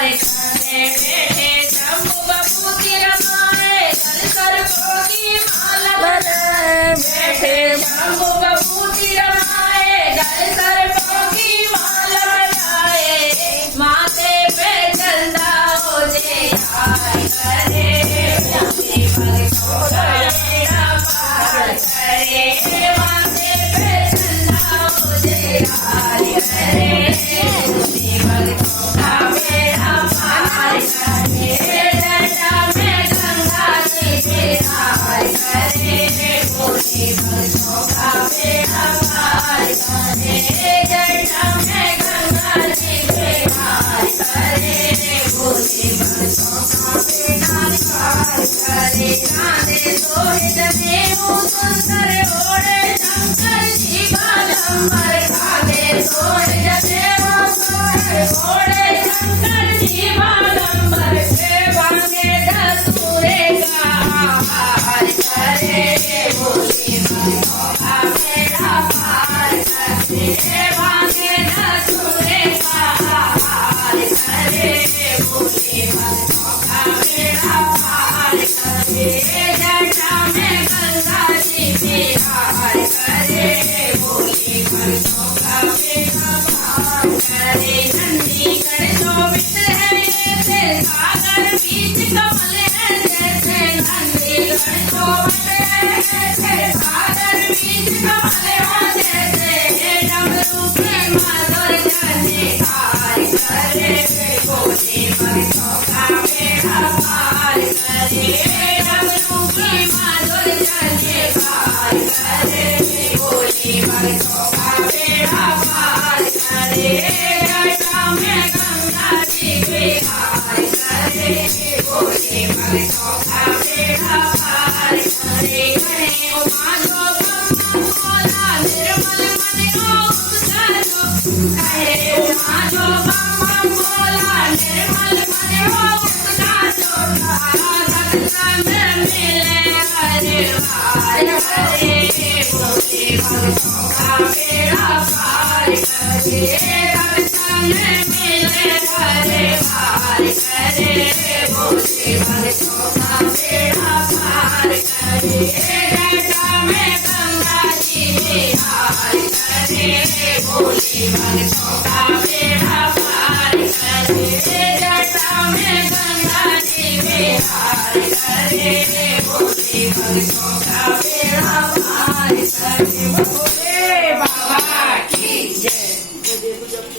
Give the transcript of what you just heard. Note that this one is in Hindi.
घने बैठे शंभु बभूति रमाए जल सर्पों की माला बनाए बैठे शंभु बभूति रमाए जल सर्पों की माला बनाए माथे पे चंदा हो जे हाय करे अपने भक्तों का बेड़ा पार करे माथे पे चंदा हो जे हाय करे अपने भक्तों का बेड़ा पार करे जटा में गंगा जी विहार करे भोले भक्तों का बेड़ा पार करे जटा में गंगा जी विहार करे भोले भक्तों का बेड़ा पार करे राधे सोहे जनेऊ सुंदर ओढ़े शंकर जी बालंबर राधे सोहे जनेऊ सुंदर ओढ़े शंकर जी बालंबर सेवांगे धतूरे का हार करे भोले भक्तों का बेड़ा पार करे सेवांगे धतूरे का हार करे भोले भक्तों का बेड़ा पार करे जटा में गंगा जी विहार करे भोले भक्तों का बेड़ा पार करे नंदीगढ़ शोभित है जैसे सागर बीच कमल है जैसे नंदीगढ़ शोभित है जैसे सागर बीच कमल है जैसे डमरू के मधुर झनकार करे भोले भक्तों का बेड़ा पार करे डमरू के मधुर झनकार करे भोले भक्तों का बेड़ा पार करे जटा में गंगा जी विहार करे भोले भक्तों का बेड़ा पार करे कहे उमा जो ब्रह्म बोला निर्मल मन को उपजालो कहे उमा जो ब्रह्म बोला निर्मल मन को उपजालो भगत में मिले हरे हार करे भोले भक्तों का बेड़ा पार करे भगत में मिले हरे हार करे भोले भक्तों का बेड़ा पार करे जटा में गंगा जी विहार करे भोले भक्तों का